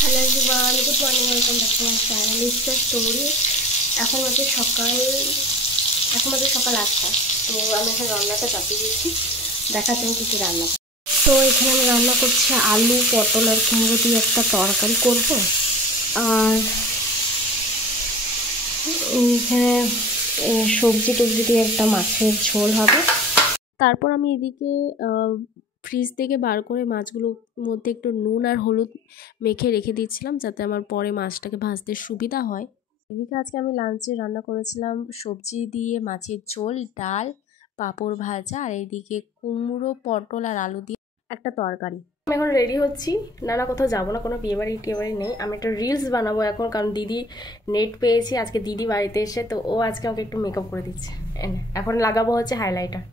Hello everyone, good morning, welcome back to my channel it's story. এখন বাজে সকাল 8টা। তো আমি এখন রান্নাটা চাপিয়ে দিচ্ছি, দেখাচ্ছি আমি কিছু রান্না। তো এখানে আমি রান্না করছি আলু, পটল আর কুমড়ো দিয়ে একটা তরকারি করব। আর এখানে সবজি টবজি দিয়ে একটা মাছের ঝোল হবে। তারপর আমি এদিকে ফ্রিজ থেকে বার করে মাছগুলোর মধ্যে একটু নুন আর হলুদ মেখে রেখে দিচ্ছিলাম, যাতে আমার পরে মাছটাকে ভাজতে সুবিধা হয়। এদিকে আজকে আমি লাঞ্চে রান্না করেছিলাম সবজি দিয়ে মাছের ঝোল, ডাল, পাঁপড় ভাজা, আর এদিকে কুমড়ো, পটল আর আলু দিয়ে একটা তরকারি। আমি এখন রেডি হচ্ছি, না কোথাও যাবো না, কোনো বিয়েবাড়ি টিয়েবাড়ি নেই। আমি একটা রিলস বানাবো এখন, কারণ দিদি নেট পেয়েছি আজকে দিদি বাড়িতে এসে, তো ও আজকে আমাকে একটু মেকআপ করে দিচ্ছে। এখন লাগাবো হচ্ছে হাইলাইটার।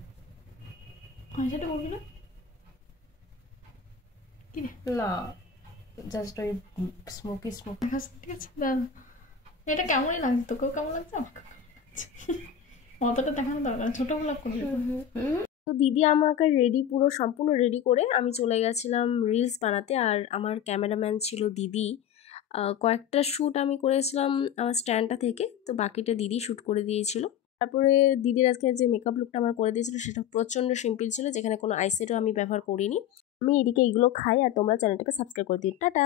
সেটা বলবি না কি না, জাস্ট ওই স্মোকি ঠিক আছে দাদা, এটা কেমনই লাগছে, তোকেও কেমন লাগছে, আমাকে অতটা দেখানো দরকার, ছোট ব্লগ করবি। তো দিদি আমাকে সম্পূর্ণ রেডি করে আমি চলে গেছিলাম রিলস বানাতে। আর আমার ক্যামেরাম্যান ছিল দিদি। কয়েকটা শ্যুট আমি করেছিলাম আমার স্ট্যান্ডটা থেকে, তো বাকিটা দিদি শ্যুট করে দিয়েছিল। তারপরে দিদির আজকে যে মেকআপ লুকটা আমার করে দিয়েছিল সেটা প্রচণ্ড সিম্পল ছিল, যেখানে কোনো আইশ্যাডো আমি ব্যবহার করিনি। আমি এদিকে এগুলো খাই, আর তোমরা চ্যানেলটাকে সাবস্ক্রাইব করে দিও। টাটা।